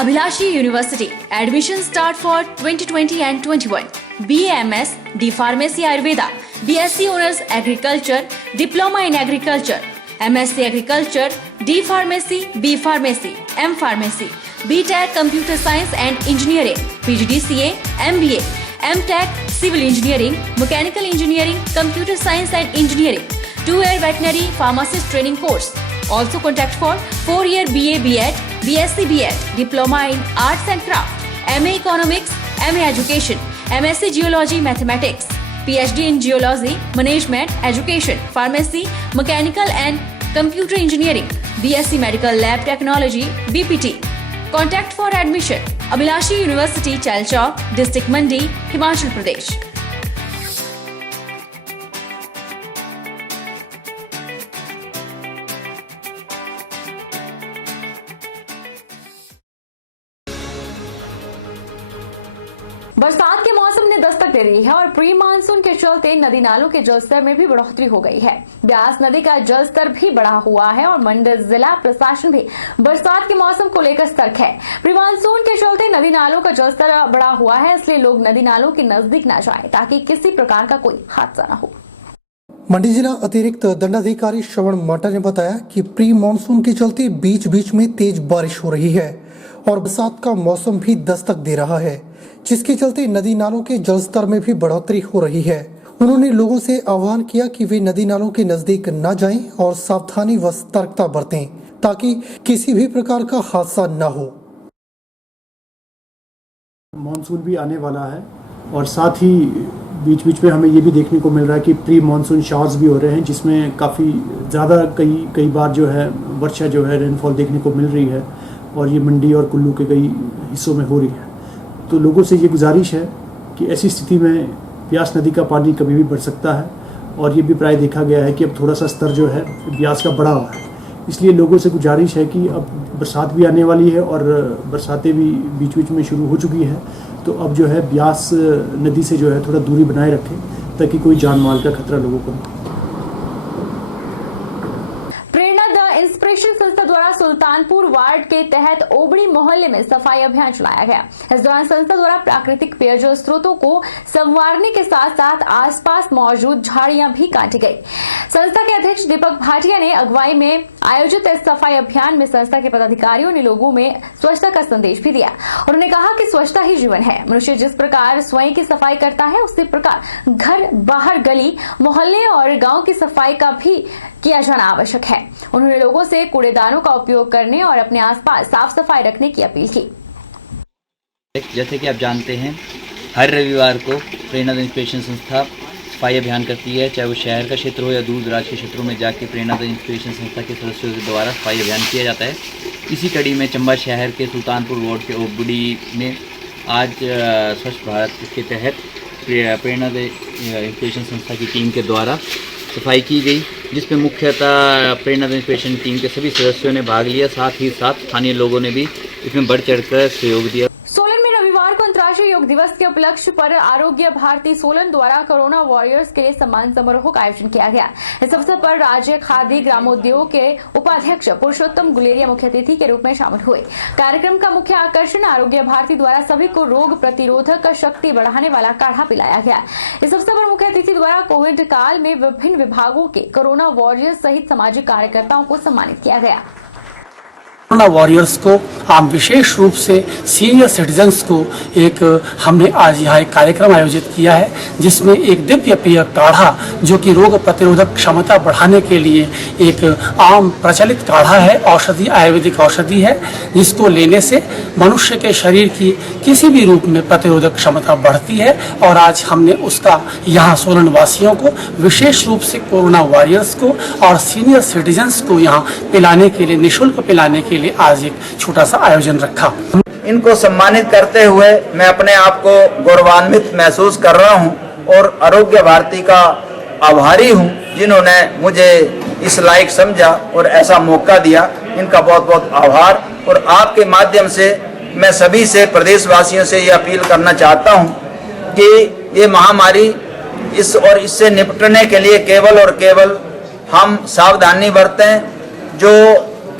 Abhilashi University. Admission start for 2020 and 21. BAMS, D Pharmacy Ayurveda, BSc Honors Agriculture, Diploma in Agriculture, MSc Agriculture, D Pharmacy, B Pharmacy, M Pharmacy, BTech Computer Science and Engineering, PGDCA, MBA, MTech Civil Engineering, Mechanical Engineering, Computer Science and Engineering, 2-year Veterinary Pharmacist Training Course. Also contact for 4-year BA BEd, BSc BEd, Diploma in Arts and Craft, MA Economics, MA Education, MSc Geology Mathematics, PhD in Geology, Management, Education, Pharmacy, Mechanical and Computer Engineering, BSc Medical Lab Technology, BPT. Contact for admission. Abhilashi University, Chalchawk, District Mandi, Himachal Pradesh. बरसात के मौसम ने दस्तक दे दी है और pre monsoon के चलते नदी नालों के जलस्तर में भी बढ़ोतरी हो गई है। ब्यास नदी का जलस्तर भी बढ़ा हुआ है और मंडी जिला प्रशासन भी बरसात के मौसम को लेकर सतर्क है। प्री मानसून के चलते नदी नालों का जलस्तर बढ़ा हुआ है, इसलिए लोग नदी नालों के नजदीक न जाएं ताकि किसी प्रकार का कोई हादसा न हो। मंडी जिला अतिरिक्त दंडाधिकारी श्रवण माटा ने बताया कि प्री मानसून के चलते बीच बीच में तेज बारिश हो रही है और बरसात का मौसम भी दस्तक दे रहा है, जिसके चलते नदी नालों के जलस्तर में भी बढ़ोतरी हो रही है। उन्होंने लोगों से आह्वान किया कि वे नदी नालों के नजदीक न जाएं और सावधानी व सतर्कता बरतें ताकि किसी भी प्रकार का हादसा न हो। मानसून भी आने वाला है और साथ ही बीच बीच में हमें ये भी देखने को मिल रहा है कि प्री मानसून शावर्स भी हो रहे हैं, जिसमें काफ़ी ज़्यादा कई बार जो है वर्षा जो है रेनफॉल देखने को मिल रही है और ये मंडी और कुल्लू के कई हिस्सों में हो रही है। तो लोगों से ये गुजारिश है कि ऐसी स्थिति में ब्यास नदी का पानी कभी भी बढ़ सकता है और ये भी प्राय देखा गया है कि अब थोड़ा सा स्तर जो है ब्यास का बढ़ा हुआ है। इसलिए लोगों से गुजारिश है कि अब बरसात भी आने वाली है और बरसातें भी बीच बीच में शुरू हो चुकी है, तो अब जो है ब्यास नदी से जो है थोड़ा दूरी बनाए रखें ताकि कोई जान माल का खतरा लोगों को न। सुल्तानपुर वार्ड के तहत ओबड़ी मोहल्ले में सफाई अभियान चलाया गया। इस दौरान संस्था द्वारा प्राकृतिक पेयजल स्रोतों को संवारने के साथ साथ आसपास मौजूद झाड़ियां भी काटी गई। संस्था के अध्यक्ष दीपक भाटिया ने अगुवाई में आयोजित इस सफाई अभियान में संस्था के पदाधिकारियों ने लोगों में स्वच्छता का संदेश भी दिया। उन्होंने कहा कि स्वच्छता ही जीवन है। मनुष्य जिस प्रकार स्वयं की सफाई करता है, उसी प्रकार घर, बाहर, गली, मोहल्ले और गाँव की सफाई का भी किया जाना आवश्यक है। उन्होंने लोगों से कूड़ेदानों का उपयोग करने और अपने आसपास साफ सफाई रखने की अपील की। जैसे कि आप जानते हैं, हर रविवार को प्रेरणा इंस्पिरेशन संस्था सफाई अभियान करती है, चाहे वो शहर का क्षेत्र हो या दूर दराज के क्षेत्रों में जाके प्रेरणा इंस्पिरेशन संस्था के सदस्यों के द्वारा सफाई अभियान किया जाता है। इसी कड़ी में चंबा शहर के सुल्तानपुर वार्ड के ओबड़ी में आज स्वच्छ भारत के तहत प्रेरणा इंस्पिरेशन संस्था की टीम के द्वारा सफाई की गई, जिसमें मुख्यतः प्रेरणा इंस्पिरेशन टीम के सभी सदस्यों ने भाग लिया। साथ ही साथ स्थानीय लोगों ने भी इसमें बढ़ चढ़कर सहयोग दिया। सोलन में रविवार को अंतर्राष्ट्रीय योग दिवस के उपलक्ष्य पर आरोग्य भारती सोलन द्वारा कोरोना वॉरियर्स के लिए सम्मान समारोह का आयोजन किया गया। इस अवसर पर राज्य खादी ग्रामोद्योग के उपाध्यक्ष पुरुषोत्तम गुलेरिया मुख्य अतिथि के रूप में शामिल हुए। कार्यक्रम का मुख्य आकर्षण आरोग्य भारती द्वारा सभी को रोग प्रतिरोधक शक्ति बढ़ाने वाला काढ़ा पिलाया गया। इस अवसर पर मुख्य अतिथि द्वारा कोविड काल में विभिन्न विभागों के कोरोना वॉरियर्स सहित सामाजिक कार्यकर्ताओं को सम्मानित किया गया। कोरोना वॉरियर्स को हम विशेष रूप से सीनियर सिटीजन्स को हमने आज यहाँ एक कार्यक्रम आयोजित किया है, जिसमें एक दिव्य पेय काढ़ा जो कि रोग प्रतिरोधक क्षमता बढ़ाने के लिए एक आम प्रचलित काढ़ा है, औषधि, आयुर्वेदिक औषधि है, जिसको लेने से मनुष्य के शरीर की किसी भी रूप में प्रतिरोधक क्षमता बढ़ती है। और आज हमने उसका यहाँ सोलन वासियों को, विशेष रूप से कोरोना वॉरियर्स को और सीनियर सिटीजन्स को यहाँ पिलाने के लिए, निःशुल्क पिलाने के लिए आज एक छोटा सा आयोजन रखा। इनको सम्मानित करते हुए मैं अपने आप को गौरवान्वित महसूस कर रहा हूं और आरोग्य भारती का आभारी हूं, जिन्होंने मुझे इस लायक समझा और ऐसा मौका दिया। इनका बहुत बहुत आभार। और आपके माध्यम से मैं सभी से, प्रदेशवासियों से ये अपील करना चाहता हूं कि ये महामारी इससे निपटने के लिए केवल और केवल हम सावधानी बरतें। जो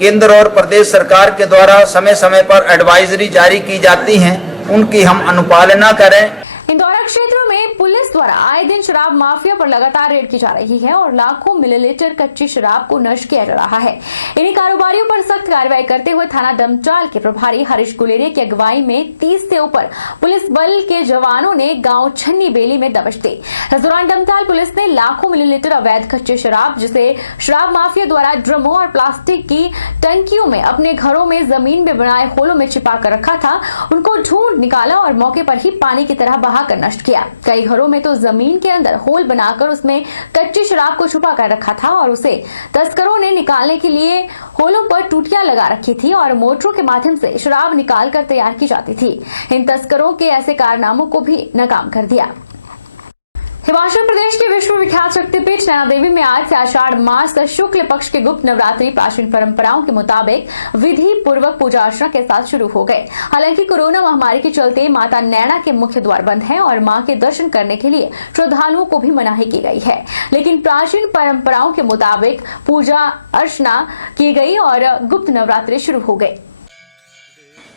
केंद्र और प्रदेश सरकार के द्वारा समय समय पर एडवाइजरी जारी की जाती हैं, उनकी हम अनुपालना करें। इंदौरा क्षेत्र में पुलिस द्वारा आए दिन शराब माफिया पर लगातार रेड की जा रही है और लाखों मिलीलीटर कच्ची शराब को नष्ट किया जा रहा है। इन्हीं कारोबारियों पर सख्त कार्रवाई करते हुए थाना डमचाल के प्रभारी हरीश गुलेरिया की अगुवाई में 30 से ऊपर पुलिस बल के जवानों ने गांव छन्नी बेली में दबिश दी। इस दौरान डमचाल पुलिस ने लाखों मिलीलीटर अवैध कच्चे शराब, जिसे शराब माफिया द्वारा ड्रमों और प्लास्टिक की टंकियों में अपने घरों में जमीन में बनाए होलों में छिपा कर रखा था, उनको ढूंढ निकाला और मौके पर ही पानी की तरह बहा कर नष्ट किया। कई घरों में तो जमीन के अंदर होल बनाकर उसमें कच्ची शराब को छुपा कर रखा था और उसे तस्करों ने निकालने के लिए होलों पर टूटियां लगा रखी थी और मोटरों के माध्यम से शराब निकाल कर तैयार की जाती थी। इन तस्करों के ऐसे कारनामों को भी नाकाम कर दिया। हिमाचल प्रदेश के विश्वविख्यात शक्तिपीठ नैना देवी में आज से आषाढ़ मास शुक्ल पक्ष के गुप्त नवरात्रि प्राचीन परंपराओं के मुताबिक विधि पूर्वक पूजा अर्चना के साथ शुरू हो गए। हालांकि कोरोना महामारी के चलते माता नैना के मुख्य द्वार बंद हैं और मां के दर्शन करने के लिए श्रद्धालुओं को भी मनाही की गई है, लेकिन प्राचीन परंपराओं के मुताबिक पूजा अर्चना की गई और गुप्त नवरात्रि शुरू हो गए।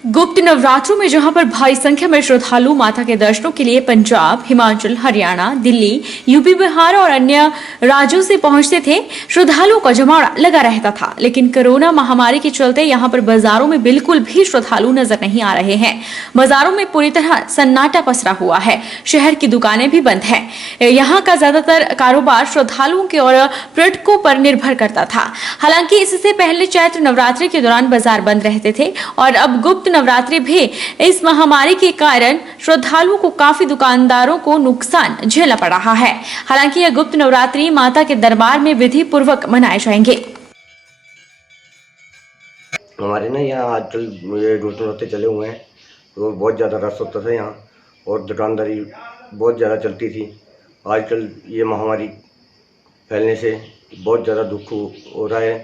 गुप्त नवरात्रों में जहां पर भारी संख्या में श्रद्धालु माता के दर्शनों के लिए पंजाब, हिमाचल, हरियाणा, दिल्ली, यूपी, बिहार और अन्य राज्यों से पहुंचते थे, श्रद्धालुओं का जमावड़ा लगा रहता था। लेकिन कोरोना महामारी के चलते यहां पर बाजारों में बिल्कुल भी श्रद्धालु नजर नहीं आ रहे हैं। बाजारों में पूरी तरह सन्नाटा पसरा हुआ है। शहर की दुकानें भी बंद हैं। यहाँ का ज्यादातर कारोबार श्रद्धालुओं के और पर्यटकों पर निर्भर करता था। हालांकि इससे पहले चैत्र नवरात्रि के दौरान बाजार बंद रहते थे और अब गुप्त नवरात्रि भी इस महामारी के कारण श्रद्धालुओं को काफी दुकानदारों को नुकसान झेलना पड़ रहा है। हालांकि यह गुप्त नवरात्रि माता के दरबार में विधि पूर्वक मनाए जाएंगे। हमारे ना यहाँ आजकल ये गुप्त नवरात्रि चले हुए हैं, तो बहुत ज़्यादा रश होता था यहाँ और दुकानदारी बहुत ज़्यादा चलती थी। आजकल ये महामारी फैलने से बहुत ज़्यादा दुख हो रहा है।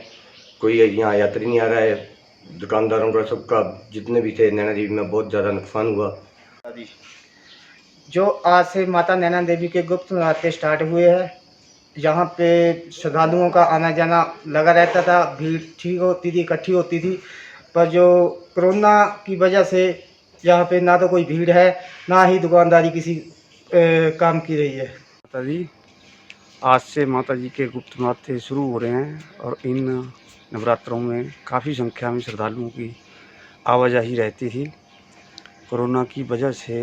कोई यहाँ यात्री नहीं आ रहा है। दुकानदारों का सबका जितने भी थे नैना देवी में बहुत ज़्यादा नुकसान हुआ। जो आज से माता नैना देवी के गुप्त नवरात्रि स्टार्ट हुए हैं, यहाँ पे श्रद्धालुओं का आना जाना लगा रहता था। भीड़ ठीक होती थी, इकट्ठी होती थी, पर जो कोरोना की वजह से यहाँ पे ना तो कोई भीड़ है, ना ही दुकानदारी किसी काम की रही है। माता जी, आज से माता जी के गुप्त नवरात्रि शुरू हो रहे हैं और इन नवरात्रों में काफ़ी संख्या में श्रद्धालुओं की आवाजाही रहती थी। कोरोना की वजह से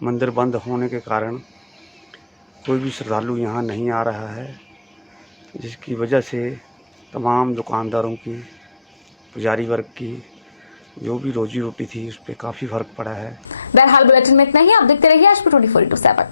मंदिर बंद होने के कारण कोई भी श्रद्धालु यहाँ नहीं आ रहा है, जिसकी वजह से तमाम दुकानदारों की, पुजारी वर्ग की जो भी रोजी रोटी थी उस पर काफ़ी फर्क पड़ा है। बहरहाल बुलेटिन में इतना ही। आप देखते रहिए आज 24/7।